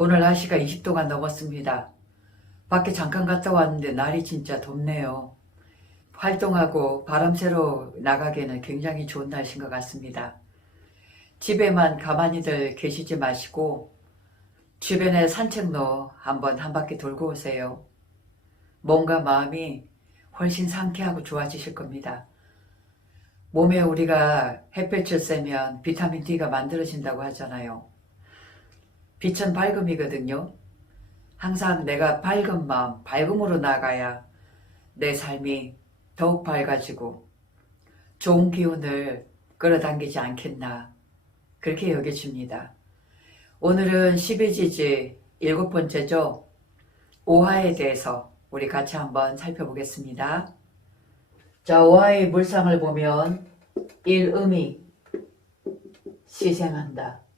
오늘 날씨가 20도가 넘었습니다. 밖에 잠깐 갔다 왔는데 날이 진짜 덥네요. 활동하고 바람 쐬러 나가기에는 굉장히 좋은 날씨인 것 같습니다. 집에만 가만히들 계시지 마시고 주변에 산책로 한번 한 바퀴 돌고 오세요. 몸과 마음이 훨씬 상쾌하고 좋아지실 겁니다. 몸에 우리가 햇볕을 쐬면 비타민 D가 만들어진다고 하잖아요. 빛은 밝음이거든요. 항상 내가 밝은 마음, 밝음으로 나가야 내 삶이 더욱 밝아지고 좋은 기운을 끌어당기지 않겠나 그렇게 여겨집니다. 오늘은 12지지 7번째죠. 오화에 대해서 우리 같이 한번 살펴보겠습니다. 자, 오화의 물상을 보면 일음이 시생한다.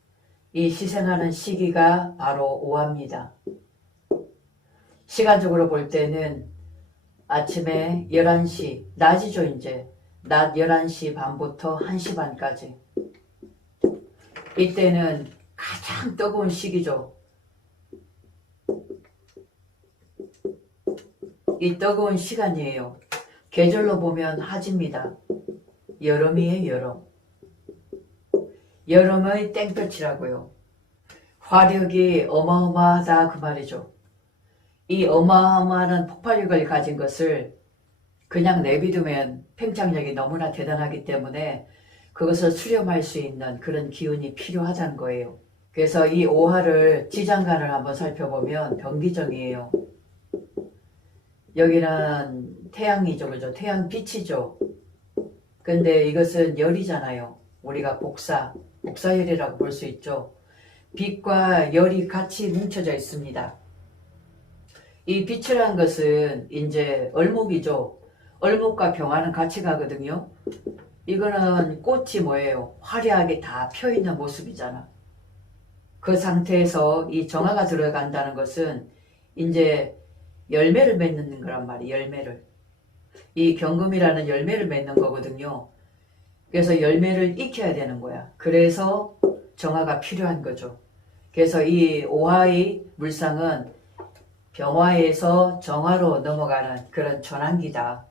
이 시생하는 시기가 바로 오화입니다. 시간적으로 볼 때는 아침에 11시, 낮이죠 이제. 낮 11시 반부터 1시 반까지. 이때는 가장 뜨거운 시기죠. 이 뜨거운 시간이에요. 계절로 보면 하지입니다. 여름이에요, 여름. 여름의 땡볕이라고요. 화력이 어마어마하다 그 말이죠. 이 어마어마한 폭발력을 가진 것을 그냥 내비두면 팽창력이 너무나 대단하기 때문에 그것을 수렴할 수 있는 그런 기운이 필요하다는 거예요. 그래서 이 오화를 지장간을 한번 살펴보면 병기정이에요. 여기는 태양이죠, 그죠? 태양 빛이죠. 근데 이것은 열이잖아요. 우리가 복사열이라고 볼 수 있죠. 빛과 열이 같이 뭉쳐져 있습니다. 이 빛이라는 것은 이제 얼목이죠. 얼목과 병화는 같이 가거든요. 이거는 꽃이 뭐예요? 화려하게 다 펴있는 모습이잖아. 그 상태에서 이 정화가 들어간다는 것은 이제 열매를 맺는 거란 말이에요. 열매를. 이 경금이라는 열매를 맺는 거거든요. 그래서 열매를 익혀야 되는 거야. 그래서 정화가 필요한 거죠. 그래서 이 오화의 물상은 병화에서 정화로 넘어가는 그런 전환기다.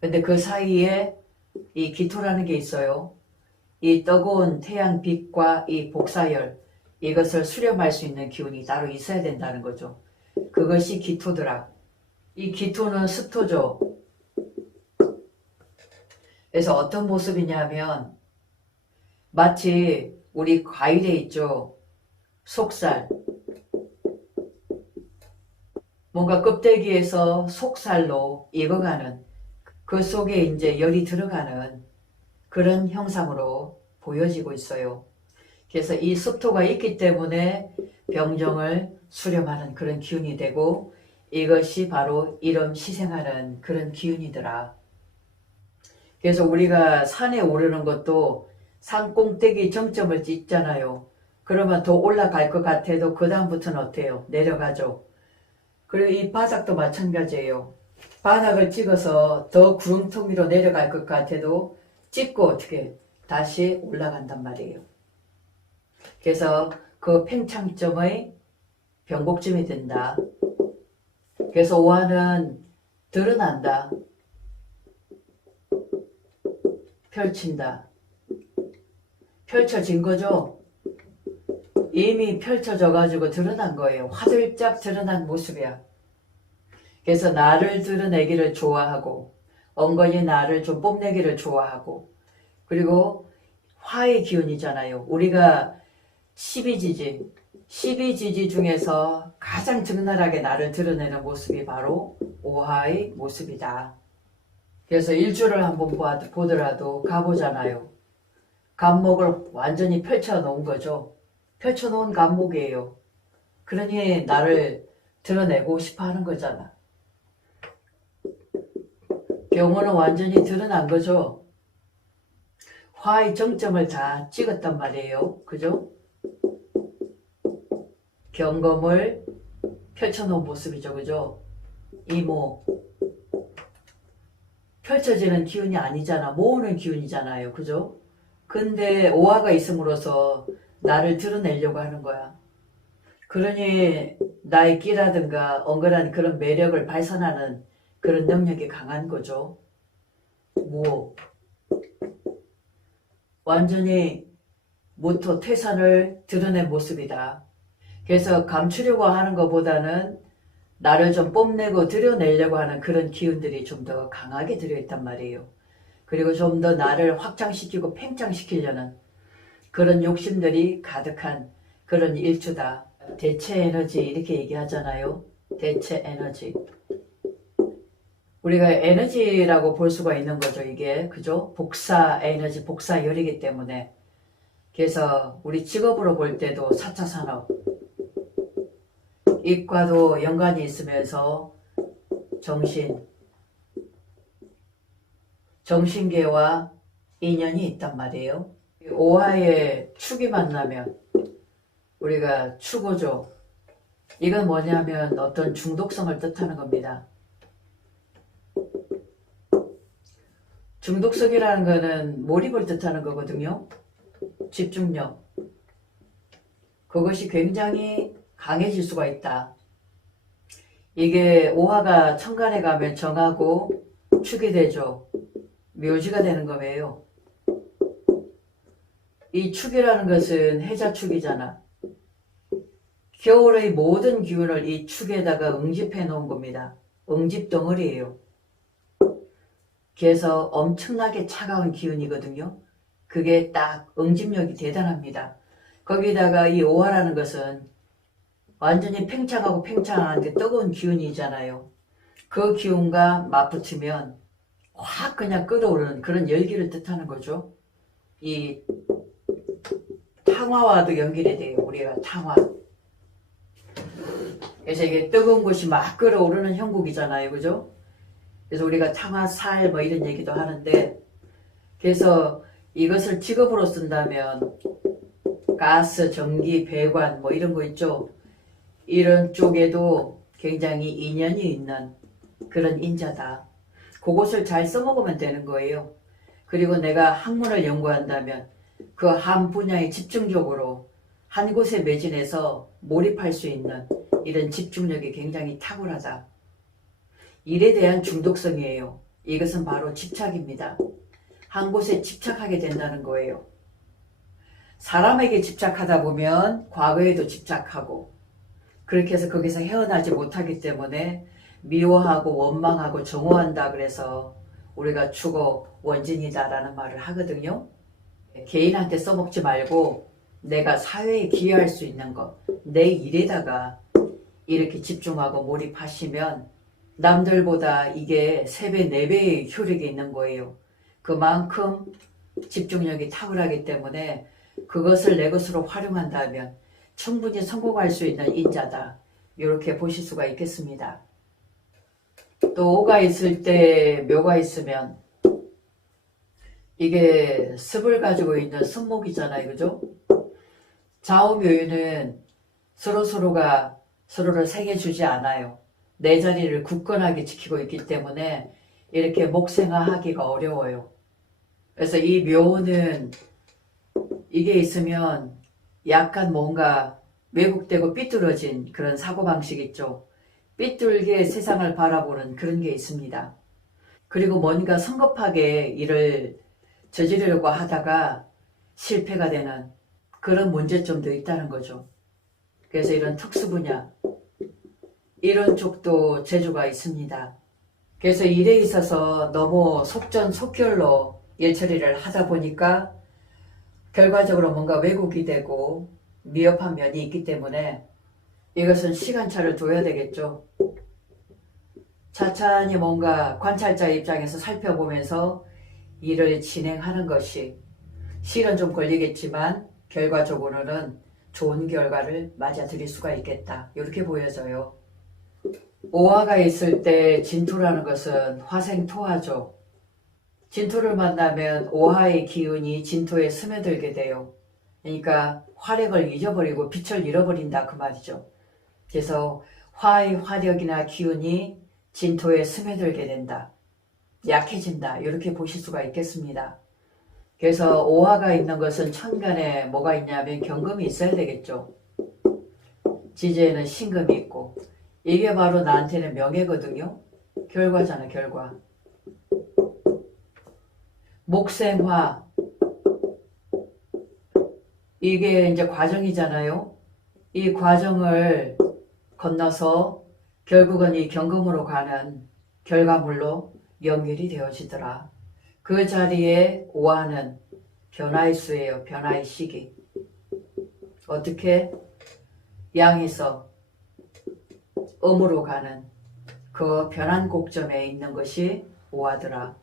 근데 그 사이에 이 기토라는 게 있어요. 이 뜨거운 태양빛과 이 복사열, 이것을 수렴할 수 있는 기운이 따로 있어야 된다는 거죠. 그것이 기토더라. 이 기토는 습토죠. 그래서 어떤 모습이냐면 마치 우리 과일에 있죠. 속살. 뭔가 껍데기에서 속살로 익어가는 그 속에 이제 열이 들어가는 그런 형상으로 보여지고 있어요. 그래서 이 습토가 있기 때문에 병정을 수렴하는 그런 기운이 되고 이것이 바로 이름 시생하는 그런 기운이더라. 그래서 우리가 산에 오르는 것도 산 꼭대기 정점을 찍잖아요. 그러면 더 올라갈 것 같아도 그 다음부터는 어때요? 내려가죠. 그리고 이 바닥도 마찬가지예요. 바닥을 찍어서 더 구름통 위로 내려갈 것 같아도 찍고 어떻게 다시 올라간단 말이에요. 그래서 그 팽창점의 변곡점이 된다. 그래서 오화는 드러난다. 펼친다. 펼쳐진 거죠. 이미 펼쳐져 가지고 드러난 거예요. 화들짝 드러난 모습이야. 그래서 나를 드러내기를 좋아하고 엉거리 나를 좀 뽐내기를 좋아하고 그리고 화의 기운이잖아요. 우리가 12지지 중에서 가장 적나라하게 나를 드러내는 모습이 바로 오화의 모습이다. 그래서 일주를 한번 보더라도 가보잖아요. 간목을 완전히 펼쳐 놓은 거죠. 펼쳐 놓은 간목이에요. 그러니 나를 드러내고 싶어 하는 거잖아. 병원은 완전히 드러난 거죠. 화의 정점을 다 찍었단 말이에요. 그죠? 경검을 펼쳐놓은 모습이죠. 그죠? 이모. 펼쳐지는 기운이 아니잖아. 모으는 기운이잖아요. 그죠? 근데 오화가 있음으로써 나를 드러내려고 하는 거야. 그러니 나의 끼라든가 엉거란 그런 매력을 발산하는 그런 능력이 강한 거죠. 뭐 완전히 무토 퇴산을 드러낸 모습이다. 그래서 감추려고 하는 것보다는 나를 좀 뽐내고 드러내려고 하는 그런 기운들이 좀 더 강하게 들어있단 말이에요. 그리고 좀 더 나를 확장시키고 팽창시키려는 그런 욕심들이 가득한 그런 일주다. 대체 에너지 이렇게 얘기하잖아요. 대체 에너지. 우리가 에너지라고 볼 수가 있는 거죠, 이게. 그죠? 복사 에너지, 복사열이기 때문에. 그래서 우리 직업으로 볼 때도 4차 산업, 이과도 연관이 있으면서 정신계와 인연이 있단 말이에요. 오화의 축이 만나면 우리가 축오죠. 이건 뭐냐면 어떤 중독성을 뜻하는 겁니다. 중독성이라는 거는 몰입을 뜻하는 거거든요. 집중력. 그것이 굉장히 강해질 수가 있다. 이게 오화가 천간에 가면 정하고 축이 되죠. 묘지가 되는 거예요. 이 축이라는 것은 해자축이잖아. 겨울의 모든 기운을 이 축에다가 응집해 놓은 겁니다. 응집 덩어리예요. 그래서 엄청나게 차가운 기운이거든요. 그게 딱 응집력이 대단합니다. 거기다가 이 오화라는 것은 완전히 팽창하고 팽창한 게 뜨거운 기운이잖아요. 그 기운과 맞붙으면 확 그냥 끓어오르는 그런 열기를 뜻하는 거죠. 이 탕화와도 연결이 돼요. 우리가 탕화. 그래서 이게 뜨거운 것이 막 끓어오르는 형국이잖아요. 그죠? 그래서 우리가 탕화살 뭐 이런 얘기도 하는데, 그래서 이것을 직업으로 쓴다면 가스, 전기, 배관 뭐 이런 거 있죠. 이런 쪽에도 굉장히 인연이 있는 그런 인자다. 그것을 잘 써먹으면 되는 거예요. 그리고 내가 학문을 연구한다면 그 한 분야에 집중적으로 한 곳에 매진해서 몰입할 수 있는 이런 집중력이 굉장히 탁월하다. 일에 대한 중독성이에요. 이것은 바로 집착입니다. 한 곳에 집착하게 된다는 거예요. 사람에게 집착하다 보면 과거에도 집착하고, 그렇게 해서 거기서 헤어나지 못하기 때문에 미워하고 원망하고 정오한다. 그래서 우리가 추고 원진이다라는 말을 하거든요. 개인한테 써먹지 말고 내가 사회에 기여할 수 있는 것, 내 일에다가 이렇게 집중하고 몰입하시면 남들보다 이게 3배, 4배의 효력이 있는 거예요. 그만큼 집중력이 탁월하기 때문에 그것을 내 것으로 활용한다면 충분히 성공할 수 있는 인자다. 이렇게 보실 수가 있겠습니다. 또 오가 있을 때 묘가 있으면 이게 습을 가지고 있는 습목이잖아요. 그죠? 좌우묘유는 서로가 서로를 새겨주지 않아요. 내 자리를 굳건하게 지키고 있기 때문에 이렇게 목생화하기가 어려워요. 그래서 이 묘는 이게 있으면 약간 뭔가 왜곡되고 삐뚤어진 그런 사고방식 있죠. 삐뚤게 세상을 바라보는 그런 게 있습니다. 그리고 뭔가 성급하게 일을 저지르려고 하다가 실패가 되는 그런 문제점도 있다는 거죠. 그래서 이런 특수 분야, 이런 쪽도 재주가 있습니다. 그래서 일에 있어서 너무 속전속결로 일 처리를 하다 보니까 결과적으로 뭔가 왜곡이 되고 미흡한 면이 있기 때문에 이것은 시간차를 둬야 되겠죠. 차차히 뭔가 관찰자 입장에서 살펴보면서 일을 진행하는 것이 시일은 좀 걸리겠지만 결과적으로는 좋은 결과를 맞아들일 수가 있겠다. 이렇게 보여져요. 오화가 있을 때 진토라는 것은 화생토화죠. 진토를 만나면 오화의 기운이 진토에 스며들게 돼요. 그러니까 화력을 잊어버리고 빛을 잃어버린다 그 말이죠. 그래서 화의 화력이나 기운이 진토에 스며들게 된다. 약해진다. 이렇게 보실 수가 있겠습니다. 그래서 오화가 있는 것은 천간에 뭐가 있냐면 경금이 있어야 되겠죠. 지지에는 신금이 있고 이게 바로 나한테는 명예거든요. 결과잖아, 결과. 목생화 이게 이제 과정이잖아요. 이 과정을 건너서 결국은 이 경금으로 가는 결과물로 연결이 되어지더라. 그 자리에 오화는 변화의 수예요. 변화의 시기. 어떻게? 양에서 음으로 가는 그 변환 곡점에 있는 것이 오화더라.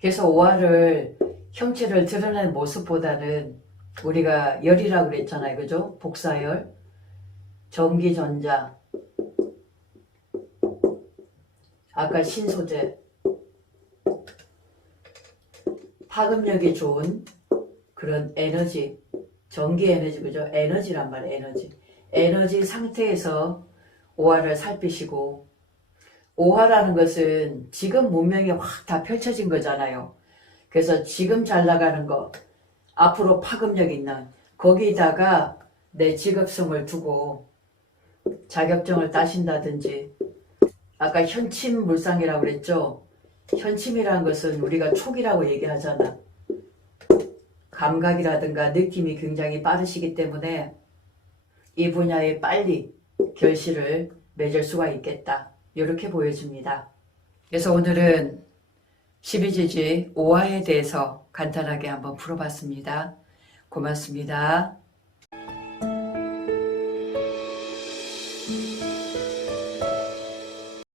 그래서 오화를 형체를 드러낸 모습보다는 우리가 열이라고 그랬잖아요. 그죠? 복사열, 전기전자, 아까 신소재, 파급력이 좋은 그런 에너지, 전기 에너지, 그죠? 에너지란 말이에요. 에너지. 에너지 상태에서 오화를 살피시고, 오화라는 것은 지금 문명이 확 다 펼쳐진 거잖아요. 그래서 지금 잘 나가는 거, 앞으로 파급력 있는 거기다가 내 직업성을 두고 자격증을 따신다든지, 아까 현침물상이라고 그랬죠. 현침이라는 것은 우리가 촉이라고 얘기하잖아. 감각이라든가 느낌이 굉장히 빠르시기 때문에 이 분야에 빨리 결실을 맺을 수가 있겠다. 이렇게 보여집니다. 그래서 오늘은 12지지 오화에 대해서 간단하게 한번 풀어봤습니다. 고맙습니다.